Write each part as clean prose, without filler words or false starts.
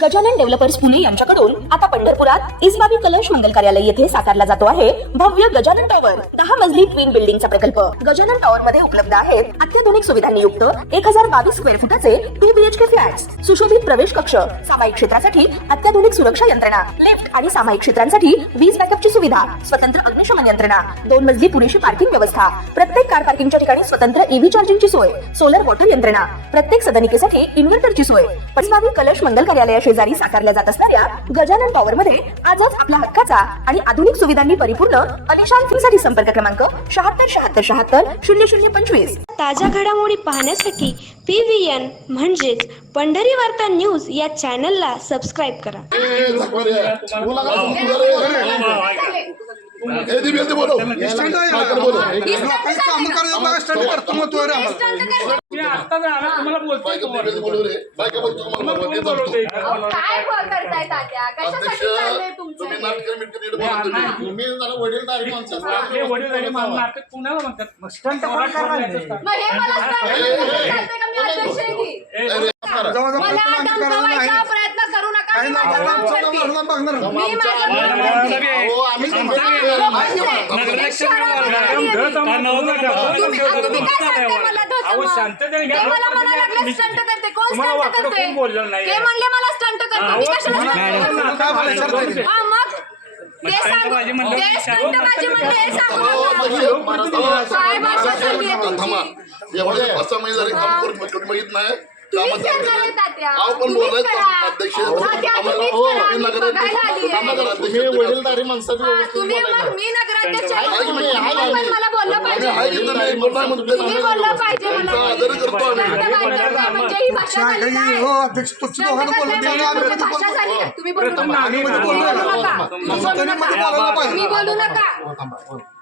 Gajanan developers Pune यांच्याकडून आता पंढरपुरात इसबाबी कलश मंगल कार्यालय येथे साकारला जातो आहे भव्य गजानन टॉवर 10 मजली ट्विन बिल्डिंगचा प्रकल्प। गजानन टॉवर मध्ये उपलब्ध आहेत अत्याधुनिक सुविधांनी युक्त 1022 स्क्वेअर फुटाचे 2 BHK फ्लॅट्स, सुशोभित प्रवेश कक्ष, सामायिक क्षेत्रासाठी अत्याधुनिक सुरक्षा यंत्रणा, लिफ्ट आणि सामायिक क्षेत्रांसाठी वीज बॅकअपची सुविधा, स्वतंत्र अग्निशमन यंत्रणा, 2 मजली पुरेशी पार्किंग व्यवस्था, प्रत्येक कार पार्किंगच्या ठिकाणी स्वतंत्र EV चार्जिंगची सोय, सोलर वॉटर यंत्रणा, प्रत्येक सदनिकेसाठी इन्व्हर्टरची सोय। इसबाबी कलश मंगल कार्यालय शेजारी साकारल्या जात असणाऱ्या गजानन टॉवर मध्ये आजच आपला हक्काचा आणि आधुनिक सुविधांनी परिपूर्ण अलिशान फ्रीसाठी संपर्क क्रमांक 7677700025। ताज्या घडामोडी पाहण्यासाठी PVN म्हणजेच पंढरी वार्ता न्यूज या चॅनलला सबस्क्राइब करा।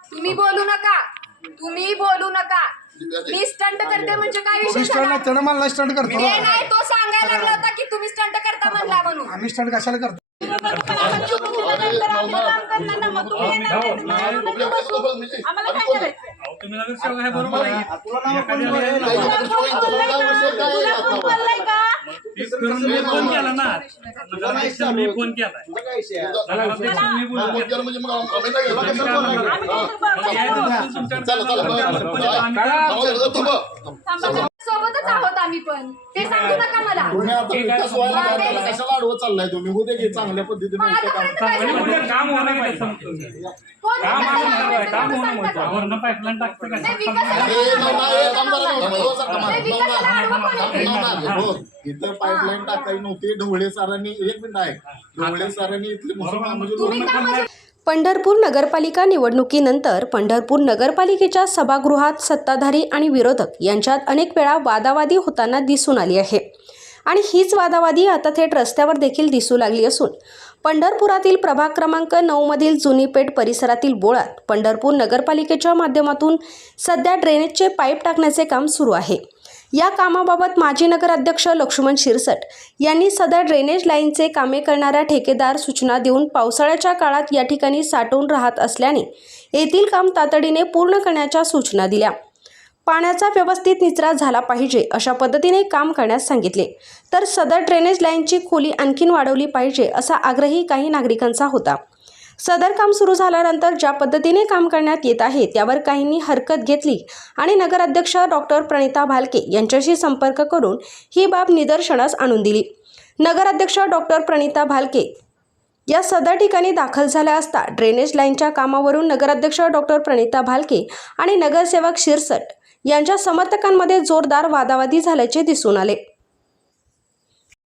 तुम्ही बोलू नका। मी स्टंट करते म्हणजे काय विषय? स्टंट मला स्टंट करतो नाही, तो सांगायला लागला होता की तुम्ही स्टंट करता म्हणला म्हणून। आम्ही स्टंट कशाला करतो? सोबतच आहोत आम्ही पण, ते सांगू नका मला। कशाला अडवत चाललाय तुम्ही? उद्या घे चांगल्या पद्धतीने इथं पाईपलाईन टाकायची नव्हती। ढवळे सरांनी 1 मिनिट आहे, ढवळे सरांनी इथले मुसलमान पंढरपूर नगरपालिका निवडणुकीनंतर पंढरपूर नगरपालिकेच्या सभागृहात सत्ताधारी आणि विरोधक यांच्यात अनेक वेळा वादावादी होताना दिसून आली आहे आणि हीच वादावादी आता थेट रस्त्यावर देखील दिसू लागली असून पंढरपुरातील प्रभाग क्रमांक 9 मधील जुनी पेठ परिसरातील बोळात पंढरपूर नगरपालिकेच्या माध्यमातून सध्या ड्रेनेजचे पाईप टाकण्याचे काम सुरू आहे। या कामाबाबत माजी नगराध्यक्ष लक्ष्मण शिरसट यांनी सदर ड्रेनेज लाईनचे कामे करणाऱ्या ठेकेदार सूचना देऊन पावसाळ्याच्या काळात या ठिकाणी साठवून राहत असल्याने येथील काम तातडीने पूर्ण करण्याच्या सूचना दिल्या। पाण्याचा व्यवस्थित निचरा झाला पाहिजे अशा पद्धतीने काम करण्यास सांगितले, तर सदर ड्रेनेज लाईनची खोली आणखीन वाढवली पाहिजे असा आग्रही काही नागरिकांचा होता। सदर काम सुरू झाल्यानंतर ज्या पद्धतीने काम करण्यात येत आहे त्यावर काहींनी हरकत घेतली आणि नगराध्यक्ष डॉक्टर प्रणिता भालके यांच्याशी संपर्क करून ही बाब निदर्शनास आणून दिली। नगराध्यक्ष डॉक्टर प्रणिता भालके या सदर ठिकाणी दाखल झाल्या असता ड्रेनेज लाईनच्या कामावरून नगराध्यक्ष डॉक्टर प्रणिता भालके आणि नगरसेवक शिरसट यांच्या समर्थकांमध्ये जोरदार वादावादी झाल्याचे दिसून आले।